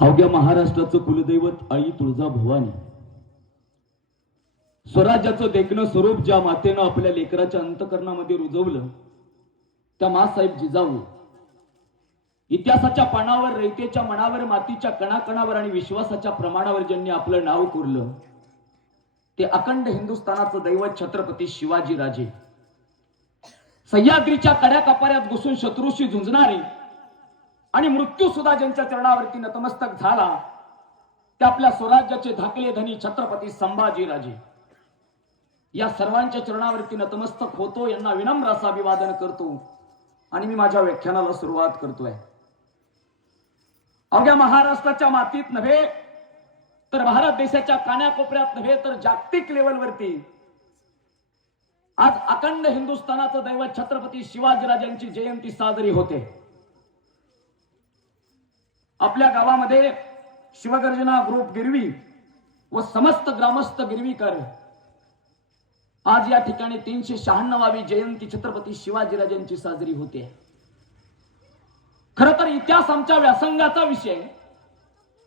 अवघ्या महाराष्ट्राचं कुलदैवत आई तुळजाभवानी, स्वराज्याचं देखणं स्वरूप ज्या मातेनं आपल्या लेकराच्या अंतकरणामध्ये रुजवलं, त्या मासाहेब जिजाऊ इतिहासाच्या पानावर, रयतेच्या मनावर, मातीच्या कणाकणावर आणि विश्वासाच्या प्रमाणावर ज्यांनी आपलं नाव कोरलं, ते अखंड हिंदुस्थानाचं दैवत छत्रपती शिवाजी राजे. सह्याद्रीच्या कड्या कपाऱ्यात घुसून शत्रूशी झुंजणारे आणि मृत्यू सुद्धा ज्यांच्या चरणावरती नतमस्तक झाला, ते आपल्या स्वराज्याचे धाकले धनी छत्रपती संभाजी राजे. या सर्वांच्या चरणावरती नतमस्तक होतो, यांना विनम्र असं अभिवादन करतो आणि मी माझ्या व्याख्यानाला सुरुवात करतोय. अवघ्या महाराष्ट्राच्या मातीत नव्हे तर भारत देशाच्या कानाकोपऱ्यात नव्हे तर जागतिक लेवलवरती आज अखंड हिंदुस्थानाचं दैवत छत्रपती शिवाजीराजांची जयंती साजरी होते. आपल्या गावामध्ये शिवगर्जना ग्रुप गिरवी व समस्त ग्रामस्थ गिरवीकर आज या ठिकाणी 396वी जयंती छत्रपती शिवाजीराजांची साजरी होते. खर तर इतिहास आमच्या व्यासंगाचा विषय,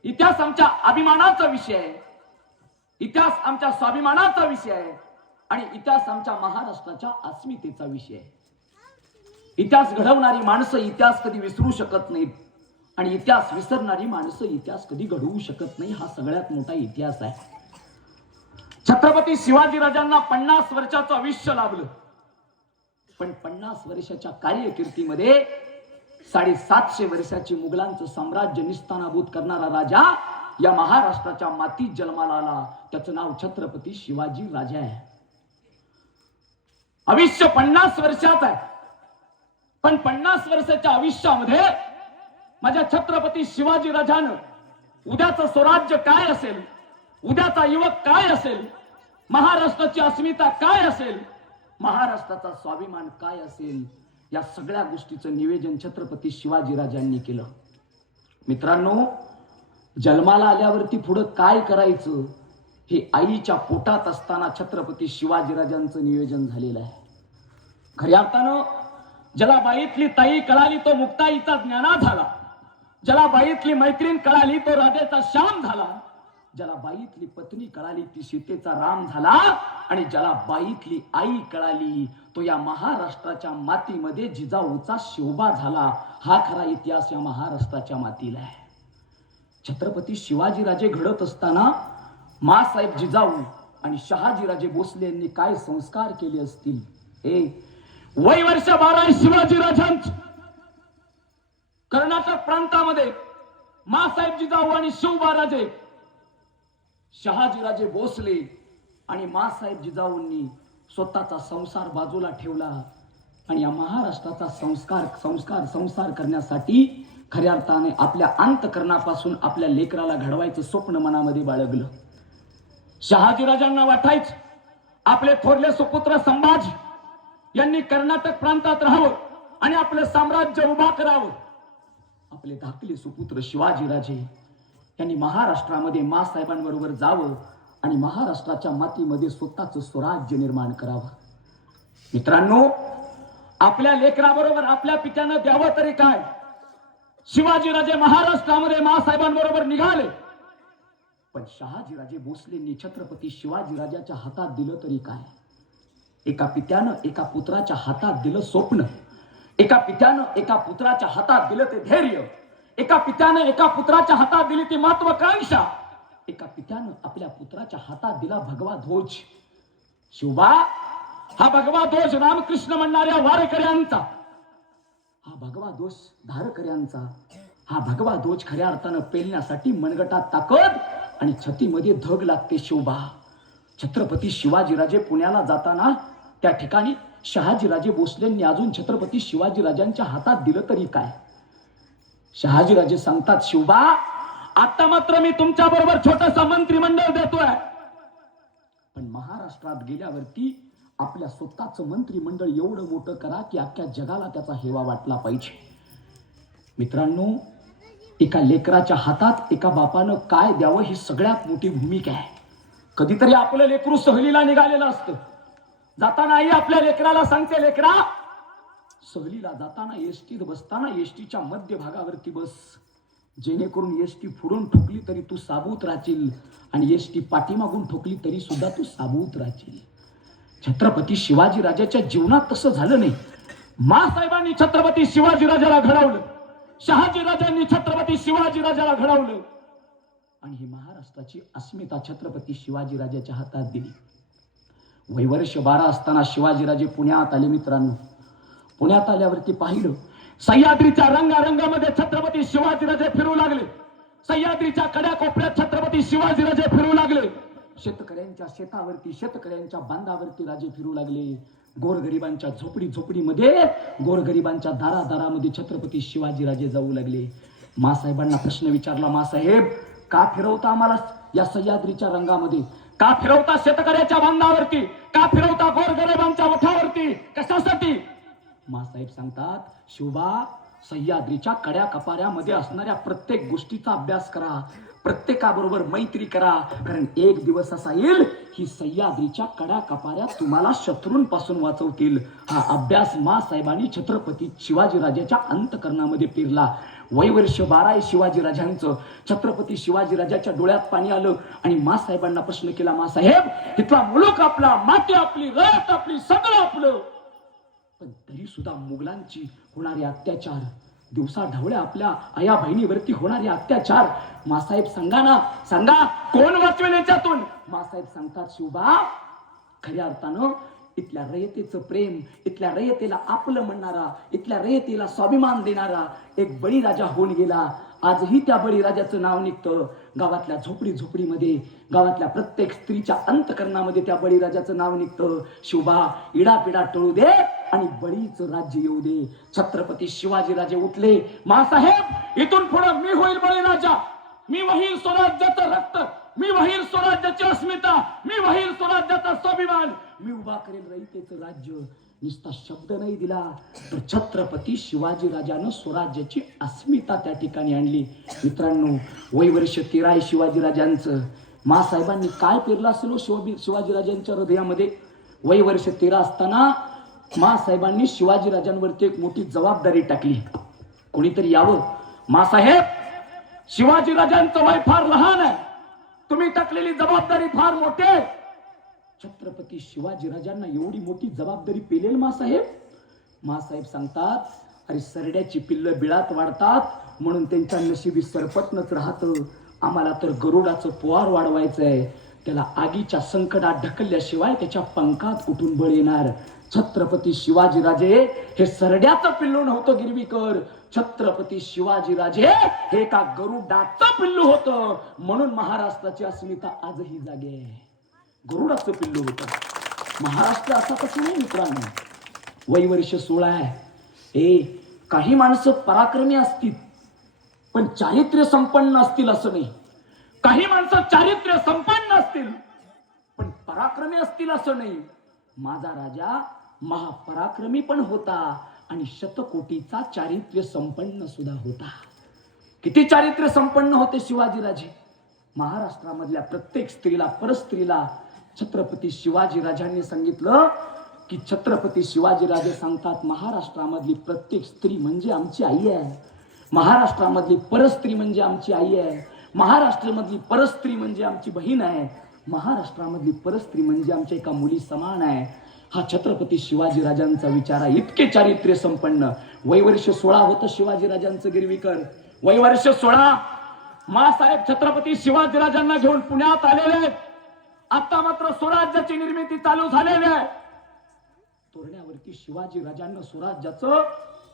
इतिहास आमच्या अभिमानाचा विषय, इतिहास आमच्या स्वाभिमानाचा विषय आणि इतिहास आमच्या महाराष्ट्राच्या अस्मितेचा विषय. इतिहास घडवणारी माणसं इतिहास कधी विसरू शकत नाहीत आणि इतिहास विसरणारी माणसं इतिहास कधी घडवू शकत नाही. हा सगळ्यात मोठा इतिहास आहे. छत्रपती शिवाजीराजांना 50 वर्षाचं आयुष्य लाभलं, पण 50 वर्षाच्या कार्यकीर्तीमध्ये 750 वर्षाची मुघलांचं साम्राज्य निस्तानाभूत करणारा राजा या महाराष्ट्राच्या मातीत जन्माला आला. त्याचं नाव छत्रपती शिवाजी राजा आहे. आयुष्य 50 वर्षाचं आहे, पण 50 वर्षाच्या आयुष्यामध्ये माझ्या छत्रपती शिवाजी राजानं उद्याचं स्वराज्य काय असेल, उद्याचा युवक काय असेल, महाराष्ट्राची अस्मिता काय असेल, महाराष्ट्राचा स्वाभिमान काय असेल, या सगळ्या गोष्टीचं नियोजन छत्रपती शिवाजीराजांनी केलं. मित्रांनो, जन्माला आल्यावरती पुढे काय करायचं हे आईच्या पोटात असताना छत्रपती शिवाजीराजांचं नियोजन झालेलं आहे. खऱ्या अर्थानं ज्याला बाईतली ताई कळाली तो मुक्ताईचा ज्ञाना झाला, ज्याला बाईतली मैत्रीण कळाली तो राजाचा श्याम झाला, ज्याला बाईतली पत्नी कळाली ती सीतेचा राम झाला आणि ज्याला बाईतली आई कळाली तो या महाराष्ट्राच्या मातीमध्ये जिजाऊचा शिवबा झाला. हा खरा इतिहास या महाराष्ट्राच्या मातीला आहे. छत्रपती शिवाजीराजे घडत असताना मासाहेब जिजाऊ आणि शहाजीराजे भोसले यांनी काय संस्कार केले असतील. वय वर्ष 12 शिवाजीराजांची कर्नाटक प्रांतामध्ये मासाहेब जिजाऊ आणि शिवबाराजे, शहाजीराजे भोसले आणि मासाहेब जिजाऊंनी स्वतःचा संसार बाजूला ठेवला आणि या महाराष्ट्राचा संसार करण्यासाठी खऱ्या अर्थाने आपल्या अंतकरणापासून आपल्या लेकराला घडवायचं स्वप्न मनामध्ये बाळगलं. शहाजीराजांना वाटायचं आपले थोरले सुपुत्र संभाजी यांनी कर्नाटक प्रांतात राहावं आणि आपलं साम्राज्य उभा करावं. आपले धाकले सुपुत्र शिवाजीराजे यांनी महाराष्ट्रामध्ये मासाहेबांबरोबर जावं आणि महाराष्ट्राच्या मातीमध्ये स्वतःचं स्वराज्य निर्माण करावं. मित्रांनो, आपल्या लेकराबरोबर आपल्या पित्यानं द्यावं तरी काय. शिवाजीराजे महाराष्ट्रामध्ये मासाहेबांबरोबर निघाले, पण शहाजीराजे भोसलेंनी छत्रपती शिवाजीराजाच्या हातात दिलं तरी काय. एका पित्यानं एका पुत्राच्या हातात दिलं स्वप्न, एका पित्यानं एका पुत्राच्या हातात दिलं ते धैर्य, एका पित्यानं एका पुत्राच्या हातात दिली ती महत्वाकांक्षा, एका पित्यानं आपल्या पुत्राच्या हातात दिला भगवा ध्वज. शिवबा हा भगवा ध्वज रामकृष्ण म्हणणाऱ्या वारकऱ्यांचा, हा भगवा ध्वज धारकऱ्यांचा, हा भगवा ध्वज खऱ्या अर्थानं पेलण्यासाठी मनगटात ताकद आणि छातीमध्ये धग लागते. शिवबा छत्रपती शिवाजीराजे पुण्याला जाताना त्या ठिकाणी शहाजीराजे भोसलेंनी अजून छत्रपती शिवाजीराजांच्या हातात दिलं तरी काय. शहाजीराजे सांगतात, शिवबा आता मात्र मी तुमच्या बरोबर छोटस मंत्रिमंडळ देतोय, पण महाराष्ट्रात गेल्यावरती आपल्या स्वतःचं मंत्रिमंडळ एवढं मोठं करा की अख्ख्या जगाला त्याचा हेवा वाटला पाहिजे. मित्रांनो, एका लेकराच्या हातात एका बापानं काय द्यावं ही सगळ्यात मोठी भूमिका आहे. कधीतरी आपलं लेकरू सहलीला निघालेलं असतं, जाताना आई आपल्या लेकराला सांगते, लेकरा सहलीला जाताना एसटीत बसताना एसटीच्या मध्यभागावरती बस, जेणेकरून एसटी पुढून ठोकली तरी तू साबूत राहशील आणि एसटी पाठीमागून ठोकली तरी सुद्धा तू साबूत राहशील. छत्रपती शिवाजी राजाच्या जीवनात तसं झालं नाही. मासाहेबांनी छत्रपती शिवाजी राजाला घडवलं, शहाजी राजांनी छत्रपती शिवाजी राजाला घडवलं आणि ही महाराष्ट्राची अस्मिता छत्रपती शिवाजी राजाच्या हातात दिली. वयवर्ष 12 असताना शिवाजीराजे पुण्यात आले. मित्रांनो, पुण्यात आल्यावरती पाहिलं सह्याद्रीच्या रंगारंगामध्ये छत्रपती शिवाजीराजे फिरू लागले. सह्याद्रीच्या कड्या कोपऱ्यात छत्रपती शिवाजीराजे फिरू लागले. शेतकऱ्यांच्या शेतावरती, शेतकऱ्यांच्या बांधावरती राजे फिरू लागले. गोरगरिबांच्या झोपडीमध्ये, गोरगरिबांच्या दारादारामध्ये छत्रपती शिवाजीराजे जाऊ लागले. मासाहेबांना प्रश्न विचारला, मासाहेब का फिरवता आम्हाला या सह्याद्रीच्या रंगामध्ये, का फिरवता शेतकऱ्याच्या बांधावरती, का फिरवता गोरगरिबांच्या ओठावरती, कशासाठी? मासाहेब सांगतात, शिवबा, सह्याद्रीच्या कड्या कपाऱ्यामध्ये असणाऱ्या प्रत्येक गोष्टीचा अभ्यास करा, प्रत्येकाबरोबर मैत्री करा, कारण एक दिवस असा येईल ही सह्याद्रीच्या कड्या कपाऱ्यात तुम्हाला शत्रूंपासून वाचवतील. हा अभ्यास मासाहेबांनी छत्रपती शिवाजीराजाच्या अंतःकरणामध्ये पेरला. वयवर्ष 12 आहे शिवाजीराजांचं. छत्रपती शिवाजीराजाच्या डोळ्यात पाणी आलं आणि मासाहेबांना प्रश्न केला, मासाहेब, तिथला मुलूक आपला, माती आपली, रयत आपली, सगळं आपलं, पण तरी सुद्धा मुघलांची होणारे अत्याचार, दिवसा ढवळ्या आपल्या आया बहिणीवरती होणारे अत्याचार, मासाहेब सांगा ना, सांगा कोण वाचवेल याच्यातून? मासाहेब सांगतात, शिवबा, खऱ्या अर्थानं इथल्या रयतेचं प्रेम, इथल्या रयतेला आपलं म्हणणारा, इथल्या रयतेला स्वाभिमान देणारा एक बळीराजा होऊन गेला. आजही त्या बळीराजाचं नाव निघतं. गावातल्या झोपडीमध्ये, गावातल्या प्रत्येक स्त्रीच्या अंतःकरणामध्ये त्या बळीराजाचं नाव निघतं. शिवबा, इडापिडा टळू दे आणि बळीचं राज्य येऊ दे. छत्रपती शिवाजीराजे उठले, मासाहेब, इथून पुढे मी होईल बळीराजा, मी वहील स्वराज्याचं रक्त, मी वहील स्वराज्याची अस्मिता, मी वहील स्वराज्याचा स्वाभिमान, मी उभा करेल रयतेचं राज्य. नुसता शब्द नाही दिला तर छत्रपती शिवाजी राजानं स्वराज्याची अस्मिता त्या ठिकाणी आणली. मित्रांनो, वयवर्ष 13 आहे शिवाजीराजांचं. मासाहेबांनी काय पेरलं असेल शिवाजीराजांच्या हृदयामध्ये? वयवर्ष 13 असताना मासाहेबांनी शिवाजीराजांवरती एक मोठी जबाबदारी टाकली. कोणीतरी यावं, मासाहेब, शिवाजीराजांचं वय फार लहान आहे, तुम्ही टाकलेली जबाबदारी फार मोठी आहे. छत्रपती शिवाजीराजांना एवढी मोठी जबाबदारी पेलेल मासाहेब? मासाहेब सांगतात, अरे सरड्याची पिल्लं बिळात वाढतात म्हणून त्यांच्या नशिबी सरपटनच राहतं. आम्हाला तर गरुडाचं पोवार वाढवायचंय, त्याला आगीच्या संकटात ढकलल्याशिवाय त्याच्या पंखात कुठून बळ येणार? छत्रपती शिवाजीराजे हे सरड्याचं पिल्लू नव्हतं गिरवीकर, छत्रपती शिवाजीराजे हे का गरुडाचं पिल्लू होतं. म्हणून महाराष्ट्राची अस्मिता आजही जागे आहे. गरुडाचं पिल्लू होतं. महाराष्ट्र असा कसं नाही मित्रांनो. वयवर्ष 16 आहे. काही माणसं पराक्रमी असतील पण चारित्र्य संपन्न असतील असं नाही. काही माणसं चारित्र्य संपन्न असतील पण पराक्रमी असतील असं नाही. माझा राजा महापराक्रमी पण होता आणि शतकोटीचा चारित्र्य संपन्न सुद्धा होता. किती चारित्र्य संपन्न होते शिवाजीराजे? महाराष्ट्रामधल्या प्रत्येक स्त्रीला, परस्त्रीला छत्रपती शिवाजीराजांनी सांगितलं की छत्रपती शिवाजीराजे सांगतात, महाराष्ट्रामधली प्रत्येक स्त्री म्हणजे आमची आई आहे, महाराष्ट्रामधली परस्त्री म्हणजे आमची आई आहे, महाराष्ट्रामधली परस्त्री म्हणजे आमची बहीण आहे, महाराष्ट्रामधली परस्त्री म्हणजे आमच्या एका मुली समान आहे. हा छत्रपती शिवाजीराजांचा विचार आहे. इतके चारित्र्य संपन्न. वयवर्ष 16 होतं शिवाजीराजांचं गिरवीकर. वयवर्ष 16. मासाहेब छत्रपती शिवाजीराजांना घेऊन पुण्यात आलेले आहेत. आता मात्र स्वराज्याची निर्मिती चालू झालेली आहे. तोरण्यावरती शिवाजीराजांना स्वराज्याचं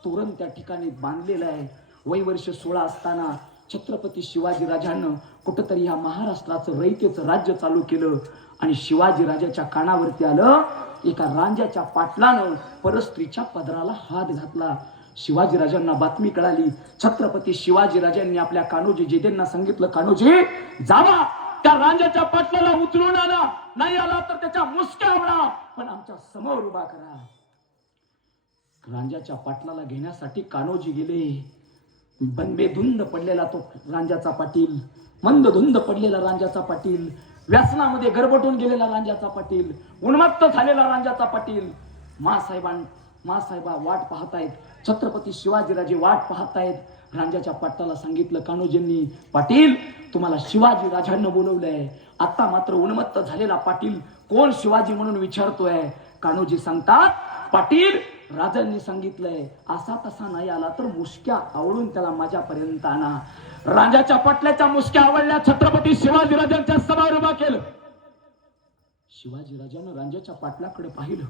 तोरण त्या ठिकाणी बांधलेलं आहे. वयवर्ष 16 असताना छत्रपती शिवाजीराजांना कुठंतरी ह्या महाराष्ट्राचं रयतेचं राज्य चालू केलं आणि शिवाजीराजाच्या कानावरती आलं, एका रांजाच्या पाटलानं परस्त्रीच्या पदराला हात घातला. शिवाजीराजांना बातमी कळाली. छत्रपती शिवाजीराजांनी आपल्या कान्होजी जेजेंना सांगितलं, कान्होजी जावा त्या रांजाच्या पाटलाला उचलून आणा, नाही आला तर त्याच्या मुसक्या आवडा पण आमच्या समोर उभा करा. रांजाच्या पाटलाला घेण्यासाठी कान्होजी गेले. बनबेधुंद पडलेला तो रांजाचा पाटील, मंदधुंद पडलेला रांजाचा पाटील, व्यसनामध्ये गरबटून गेलेला रांजाचा पाटील, उन्मत्त झालेला रांजाचा पाटील. मासाहेबांना मासाहेबा वाट पाहतायत, छत्रपती शिवाजीराजे वाट पाहतायत. रांजाच्या पाटलाला सांगितलं कान्होजींनी, पाटील तुम्हाला शिवाजी राजांना बोलवलंय. आता मात्र उन्मत्त झालेला पाटील कोण शिवाजी म्हणून विचारतोय. कान्होजी सांगतात, पाटील राजांनी सांगितलंय असा तसा नाही आला तर मुश्क्या आवळून त्याला माझ्यापर्यंत आणा. राजाच्या पाटल्याच्या मुश्क्या आवडल्या, छत्रपती शिवाजीराजांच्या समोर उभा केलं. शिवाजीराजानं राजाच्या पाटलाकडे पाहिलं.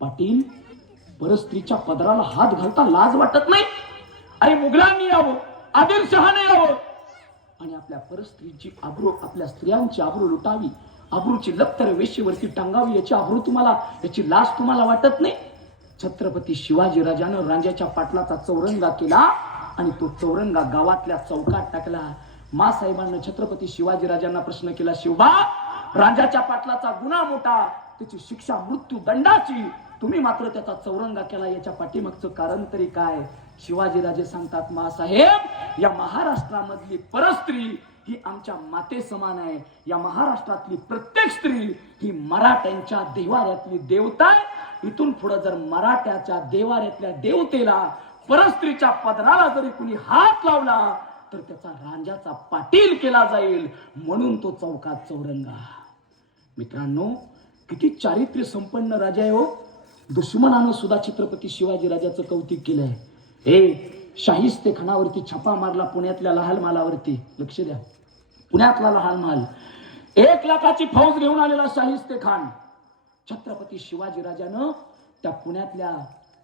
पाटील परस्त्रीच्या पदराला हात घालता लाज वाटत नाही? अरे मुघलांनी यावं, आदिलशहाने यावं आणि आपल्या परस्त्रीची आबरू, आपल्या स्त्रियांची आबरू लुटावी, आबरूची लप्तर वेशीवरती टांगावी, याची लाज तुम्हाला वाटत नाही? छत्रपती शिवाजीराजानं राजाच्या पाटलाचा चौरंगा केला आणि तो चौरंगा गावातल्या चौकात टाकला. मासाहेबांना छत्रपती शिवाजीराजांना प्रश्न केला, शिवबा राजाच्या पाटलाचा गुन्हा मोठा, त्याची शिक्षा मृत्यू दंडाची, तुम्ही मात्र त्याचा चौरंगा केला, याच्या पाठीमागचं कारण तरी काय? शिवाजीराजे सांगतात, मासाहेब या महाराष्ट्रामधली परस्त्री ही आमच्या माते समान आहे. या महाराष्ट्रातली प्रत्येक स्त्री ही मराठ्यांच्या देवाऱ्यातली देवता आहे. इथून पुढे जर मराठ्याच्या देवाऱ्यातल्या देवतेला परस्त्रीच्या पदराला जरी कुणी हात लावला तर त्याचा रांजाचा पाटील केला जाईल, म्हणून तो चौकात चौरंगा. मित्रांनो, किती चारित्र्य संपन्न राजा आहे हो. दुश्मनानं सुद्धा छत्रपती शिवाजी राजाचं कौतुक केलंय. शाहिस्ते खानावरती छापा मारला, पुण्यातल्या लहाल महालावरती. लक्ष द्या, पुण्यातला लहाल महाल, 1 लाखाची फौज घेऊन आलेला शाहिस्ते खान. छत्रपती शिवाजीराजानं त्या पुण्यातल्या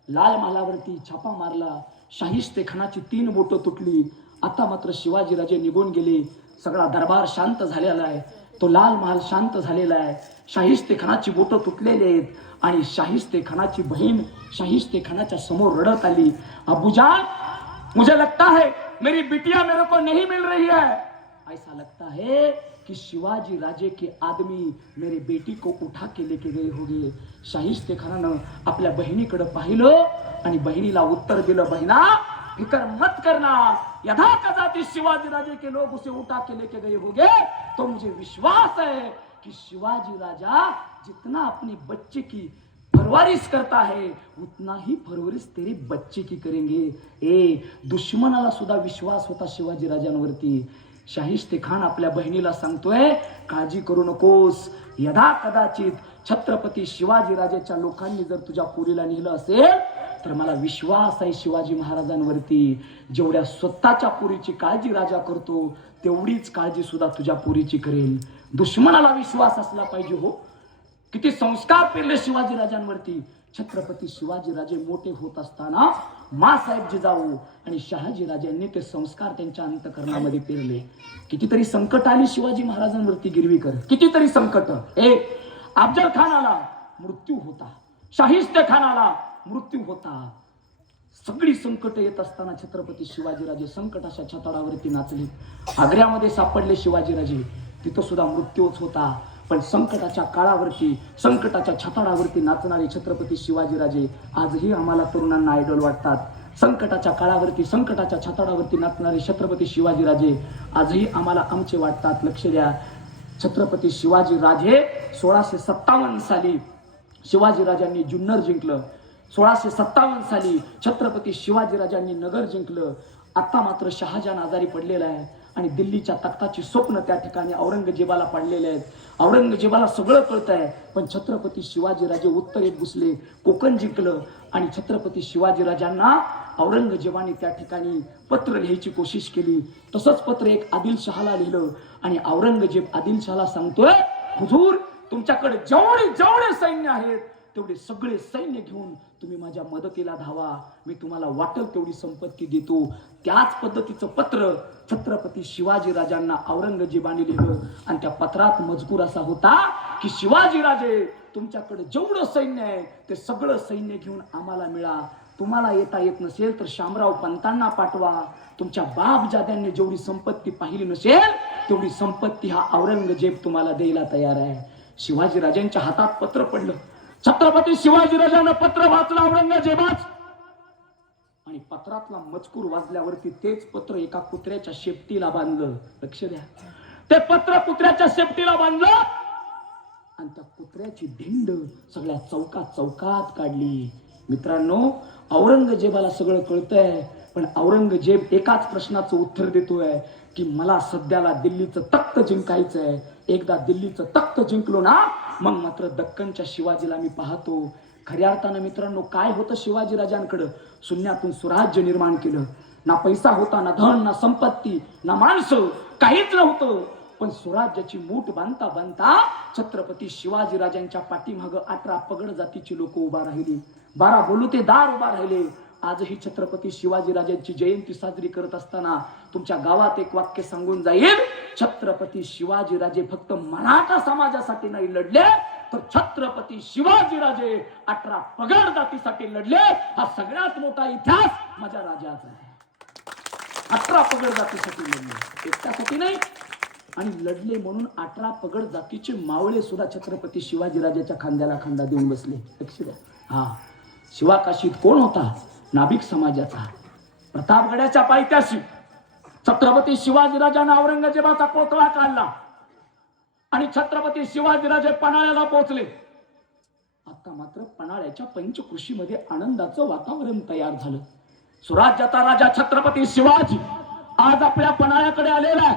लाल महालावरती छापा मारला. शाहिस्ते खानाची 3 बोटं तुटली. आता मात्र शिवाजीराजे निघून गेले. सगळा दरबार शांत झालेला आहे, तो लाल महाल शांत झालेला आहे. शाहिस्ते खानाची बोटं तुटलेली आहेत आणि शाहिस्ते खानाची बहीण शाहिस्ते खानाच्या समोर रडत आली, अबूजान मुझे लगता है मेरी बिटिया मेरे को नहीं मिल रही है. ऐसा लगता है कि शिवाजी राजे के आदमी मेरी बेटी को उठा के लेके गए होंगे. शाहिस्ते खानानं आपल्या बहिणीकडे पाहिलं आणि बहिणीला उत्तर दिलं, बहिणा फिकर मत करना, यथा कदाचित शिवाजी राजे के लोग उसे उठा के लेके गए होंगे तो मुझे विश्वास है कि शिवाजी राजा जितना अपने बच्चे की परवरिश करता है उतना ही परवरिश तेरे बच्चे की करेंगे. दुश्मनाला सुद्धा विश्वास होता शिवाजी राजांवरती. शाहिस्ते खान आपल्या बहिणीला सांगतोय, काळजी करू नकोस, यदा कदाचित छत्रपती शिवाजी राजाच्या लोकांनी जर तुझ्या पोरीला नेलं असेल तर मला विश्वास आहे शिवाजी महाराजांवरती. जेवढ्या स्वतःच्या पोरीची काळजी राजा करतो तेवढीच काळजी सुद्धा तुझ्या पोरीची करेल. दुश्मनाला विश्वास असला पाहिजे हो. किती संस्कार पेरले शिवाजी राजांवरती. छत्रपती शिवाजी राजे मोठे होत असताना मासाहेब जिजाऊ आणि शहाजी राजांनी ते संस्कार त्यांच्या अंतःकरणामध्ये पेरले. कितीतरी संकट आली शिवाजी महाराजांवरती गिरवीकर, कितीतरी संकट. अफजल खानाला मृत्यू होता, शाहिस्ते खानाला मृत्यू होता. सगळी संकट येत असताना छत्रपती शिवाजीराजे संकटाच्या छताडावरती नाचले. आग्र्यामध्ये सापडले शिवाजीराजे, तिथं सुद्धा मृत्यूच होता. पण संकटाच्या काळावरती, संकटाच्या छताडावरती नाचणारे छत्रपती शिवाजीराजे आजही आम्हाला तरुणांना आयडॉल वाटतात. संकटाच्या काळावरती, संकटाच्या छताडावरती नाचणारे छत्रपती शिवाजीराजे आजही आम्हाला आमचे वाटतात. लक्ष द्या, छत्रपती शिवाजीराजे 1657 साली शिवाजीराजांनी जुन्नर जिंकलं. 1657 साली छत्रपती शिवाजीराजांनी नगर जिंकलं. आता मात्र शहाजहान आजारी पडलेला आहे आणि दिल्लीच्या तख्ताची स्वप्न त्या ठिकाणी औरंगजेबाला पडलेले आहेत. औरंगजेबाला सगळं कळत आहे, पण छत्रपती शिवाजीराजे उत्तरेत घुसले, कोकण जिंकलं आणि छत्रपती शिवाजीराजांना औरंगजेबाने त्या ठिकाणी पत्र लिहायची कोशिश केली. तसंच पत्र एक आदिलशहाला लिहिलं आणि औरंगजेब आदिलशहाला सांगतोय, हुजूर तुमच्याकडे जेवढे सैन्य आहेत तेवढे सगळे सैन्य घेऊन तुम्ही माझ्या मदतीला धावा, मी तुम्हाला वाटेल तेवढी संपत्ती देतो. त्याच पद्धतीचं पत्र छत्रपती शिवाजीराजांना औरंगजेबाने लिहिलं आणि त्या पत्रात मजकूर असा होता की शिवाजीराजे तुमच्याकडे जेवढं सैन्य आहे ते सगळं सैन्य घेऊन आम्हाला मिळा. तुम्हाला येता येत नसेल तर शामराव पंतांना पाठवा. तुमच्या बापजाद्यांनी जेवढी संपत्ती पाहिली नसेल तेवढी संपत्ती हा औरंगजेब तुम्हाला द्यायला तयार आहे. शिवाजीराजांच्या हातात पत्र पडलं. छत्रपती शिवाजीराजांना पत्र वाचलं औरंगजेबाच आणि पत्रातला मजकूर वाचल्यावरती तेच पत्र एका कुत्र्याच्या शेपटीला बांधलं. लक्ष द्या, ते पत्र कुत्र्याच्या शेपटीला बांधलं आणि त्या कुत्र्याची धिंड सगळ्या चौकात काढली. मित्रांनो, औरंगजेबाला सगळं कळतंय, पण औरंगजेब एकाच प्रश्नाचं उत्तर देतोय की मला सध्याला दिल्लीचं तख्त जिंकायचंय. एकदा दिल्लीचं तख्त जिंकलो ना, मग मात्र दक्कनच्या शिवाजीला मी पाहतो. खऱ्या अर्थानं मित्रांनो, काय होतं शिवाजी राजांकडं? शून्यातून स्वराज्य निर्माण केलं. ना पैसा होता, ना धन, ना संपत्ती, ना माणसं, काहीच नव्हतं. पण स्वराज्याची मूठ बांधता बांधता छत्रपती शिवाजी राजांच्या पाठीमाग 18 पगड जातीची लोक उभा राहिली, 12 बलुतेदार उभा राहिले. आजही छत्रपती शिवाजी राजांची जयंती साजरी करत असताना तुमच्या गावात एक वाक्य सांगून जाईल, छत्रपती शिवाजी राजे फक्त मराठा समाजासाठी नाही लढले, तर छत्रपती शिवाजी राजे 18 पगड जातीसाठी लढले. हा सगळ्यात मोठा इतिहास माझ्या राजाचा आहे. 18 पगड जातीसाठी लढले, एकट्यासाठी नाही. आणि लढले म्हणून 18 पगड जातीचे मावळे सुद्धा छत्रपती शिवाजी राजाच्या खांद्याला खांदा देऊन बसले. लक्ष द्या. हा शिवाकाशीत कोण होता? नाभिक समाजाचा. प्रतापगडाच्या पायथ्याशी छत्रपती शिवाजी राजाने औरंगजेबाचा कोथळा काढला आणि छत्रपती शिवाजीराजे पन्हाळ्याला पोहोचले. आता मात्र पन्हाळ्याच्या पंचकृषीमध्ये आनंदाचं वातावरण तयार झालं. स्वराज्याचा राजा छत्रपती शिवाजी आज आपल्या पन्हाळ्याकडे आलेला आहे.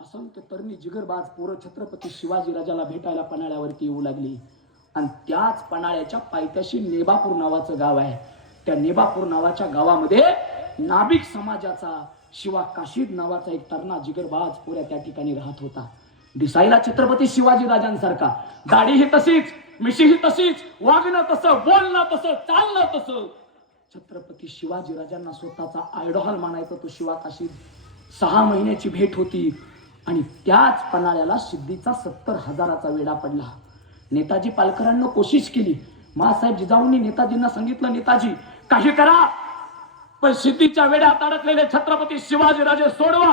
असंख्य तरुणी जिगरबाज पोरं छत्रपती शिवाजी राजाला भेटायला पन्हाळ्यावरती येऊ लागली. आणि त्याच पन्हाळ्याच्या पायथ्याशी नेबापूर नावाचं गाव आहे. त्या नेबापूर नावाच्या गावामध्ये नाभिक समाजाचा शिवा काशीद नावाचा एक तरुणा जिगरबाज पोऱ्या त्या ठिकाणी राहत होता. दिसायला छत्रपती शिवाजी राजांसारखा, दाढीही तशीच, मिशीही तशीच, वागणं तसं, बोलणं तसं, चालणं तसं. छत्रपती शिवाजी राजांना स्वतःचा आयडॉल मानायचा तो शिवा काशीद. 6 महिन्याची भेट होती आणि त्याच पन्हाळ्याला सिद्धीचा 70,000चा वेढा पडला. नेताजी पालकरांना कोशिश केली. मासाहेब जिजाऊंनी नेताजींना सांगितलं, नेताजी काही करा, पण सिद्धीच्या वेड्यात अडकलेले छत्रपती शिवाजी राजे सोडवा.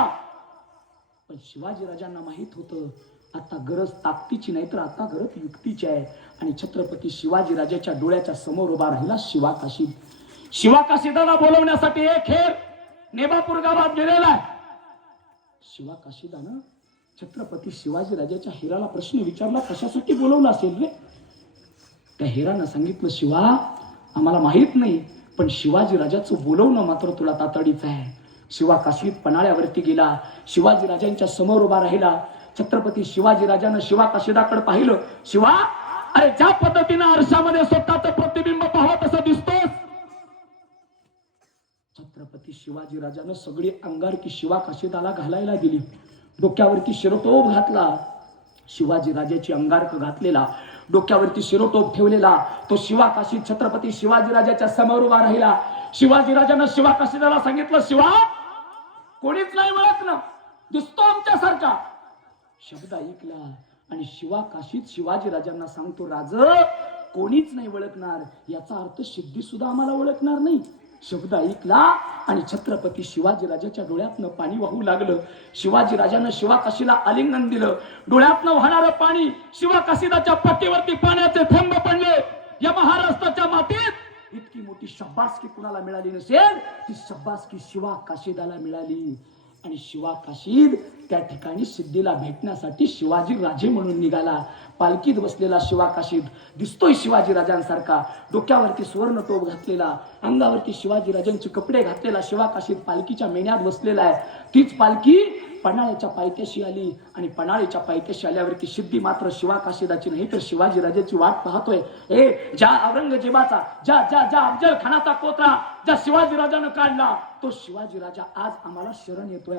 पण शिवाजी राजांना माहित होतं आता गरज ताकदीची नाही, तर आता गरज युक्तीची आहे. आणि छत्रपती शिवाजी राजाच्या डोळ्याच्या समोर उभा राहिला शिवा काशीद. शिवा काशीदाला बोलवण्यासाठी एक हेर नेबापूर गावात गेलेला आहे. शिवा काशीदानं छत्रपती शिवाजी राजाच्या हेराला प्रश्न विचारला, कशासाठी बोलवलं असेल रे? त्या हेरानं सांगितलं, शिवा आम्हाला माहित नाही, पण शिवाजी राजाचं बोलवणं मात्र तुला तातडीचं आहे. शिवा काशीद पन्हाळ्यावरती गेला, शिवाजी राजांच्या समोर उभा राहिला. छत्रपती शिवाजी राजानं शिवा काशीदाकडे पाहिलं. शिवा, अरे ज्या पद्धतीनं आरशामध्ये स्वतःचं प्रतिबिंब पाहत असं दिसतोस. छत्रपती शिवाजी राजानं सगळी अंगारकी शिवा काशीदाला घालायला दिली. डोक्यावरती शिरोटोप घातला. शिवाजी राजाची अंगारक घातलेला, डोक्यावरती शिरोटोप ठेवलेला तो शिवा काशीद छत्रपती शिवाजी राजाच्या समोर उभा राहिला. शिवाजी राजानं शिवा काशीदाला सांगितलं, शिवा कोणीच नाही ओळखलं, दिसतो आमच्यासारखा. शब्द ऐकला आणि शिवा काशीद शिवाजी राजांना सांगतो, राज कोणीच नाही ओळखणार, याचा अर्थ सिद्धी सुद्धा आम्हाला ओळखणार नाही. शब्द ऐकला आणि छत्रपती शिवाजी राजाच्या डोळ्यातनं पाणी वाहू लागलं. शिवाजी राजानं शिवा काशीला आलिंगन दिलं. डोळ्यातनं वाहणारं पाणी शिवा काशीदाच्या पाठीवरती पाण्याचे थेंब पडले. या महाराष्ट्राच्या मातीत इतकी मोठी शब्बासकी कुणाला मिळाली नसेल, ती शब्बासकी शिवा काशीदाला मिळाली. आणि शिवा काशीद त्या ठिकाणी सिद्धीला भेटण्यासाठी शिवाजी राजे म्हणून निघाला. पालखीत बसलेला शिवा काशीद दिसतोय शिवाजी राजांसारखा, डोक्यावरती सुवर्ण टोप घातलेला, अंगावरती शिवाजी राजांचे कपडे घातलेला शिवा काशीद पालखीच्या मेण्यात बसलेला आहे. तीच पालखी पन्हाळ्याच्या पायथ्याशी आली आणि पन्हाळ्याच्या पायथ्याशी आल्यावरती सिद्धी मात्र शिवा काशीदाची नाही, तर शिवाजी राजाची वाट पाहतोय. ज्या औरंगजेबाचा, ज्या अफजल खानाचा कोथळा ज्या शिवाजी राजानं काढला, तो शिवाजी राजा आज आम्हाला शरण येतोय.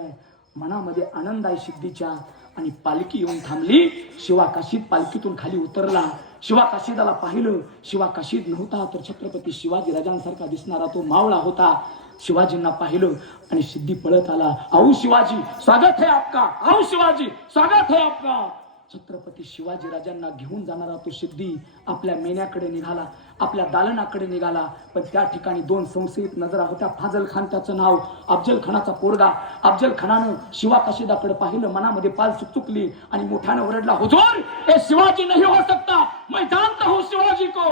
मनामध्ये आनंद आहे सिद्धीच्या. आणि पालखी येऊन थांबली. शिवा काशीद पालखीतून खाली उतरला. शिवा काशीदाला पाहिलं. शिवा काशीद नव्हता, तर छत्रपती शिवाजी राजांसारखा दिसणारा तो मावळा होता. शिवाजींना पाहिलं आणि सिद्धी पळत आला. आओ शिवाजी, स्वागत है आपका. आओ शिवाजी, स्वागत है आपका. छत्रपती शिवाजी राजांना घेऊन जाणारा तो सिद्धी आपल्या मेण्याकडे निघाला, आपल्या दालनाकडे निघाला. पण त्या ठिकाणी 2 संशयित नजरा होत्या. फाजल खान त्याचं नाव, अफजल खानाचा पोरगा. अफजल खानानं शिवा काशीदाकडे पाहिलं, मनामध्ये पाल चुकचुकली आणि मोठ्यानं ओरडला, हुजूर हे शिवाजी नहीं हो सकता, मैं जानता हूं शिवाजी को.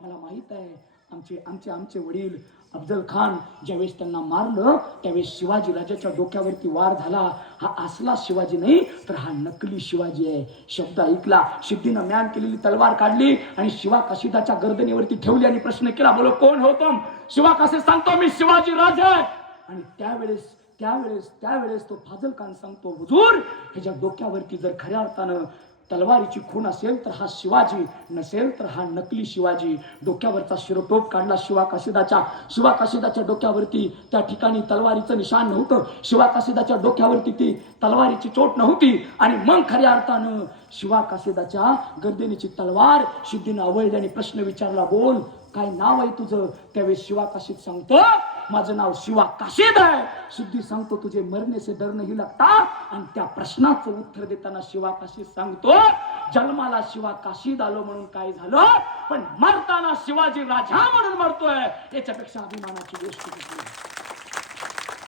मला माहित आहे आमचे वडील अफजल खान ज्यावेळेस त्यांना मारलं त्यावेळेस शिवाजी राजाच्या डोक्यावरती वार झाला. हा असला शिवाजी नाही तर हा नकली शिवाजी आहे. शब्द ऐकला, सिद्धीनं म्यान केलेली तलवार काढली आणि शिवा काशिदाच्या गर्दनीवरती ठेवली आणि प्रश्न केला, बोलो कोण हो तुम? शिवा काशीद सांगतो मी शिवाजी राजा आहे. आणि त्यावेळेस तो फाजल खान सांगतो, हुजूर ह्याच्या डोक्यावरती जर खऱ्या अर्थानं तलवारीची खून असेल तर हा शिवाजी, नसेल तर हा नकली शिवाजी. डोक्यावरचा शिरटोप काढला शिवा काशिदाच्या डोक्यावरती त्या ठिकाणी तलवारीचं निशाण नव्हतं. शिवा काशिदाच्या डोक्यावरती ती तलवारीची चोट नव्हती. आणि मग खऱ्या अर्थानं शिवा काशिदाच्या गर्दनीची तलवार सिद्धीनं आवळली आणि प्रश्न विचारला, बोल काय नाव आहे तुझं? त्यावेळेस शिवा काशीद सांगतो, माझं नाव शिवा काशीद आहे. सिद्धी सांगतो, तुझे मरने से डर नहीं लगता. आणि त्या प्रश्नाचं उत्तर देताना शिवा काशीद सांगतो, जन्माला शिवा काशीद आलो म्हणून काय झालं, पण मरताना शिवाजी राजा म्हणून मरतोय. याच्यापेक्षा अभिमानाची गोष्ट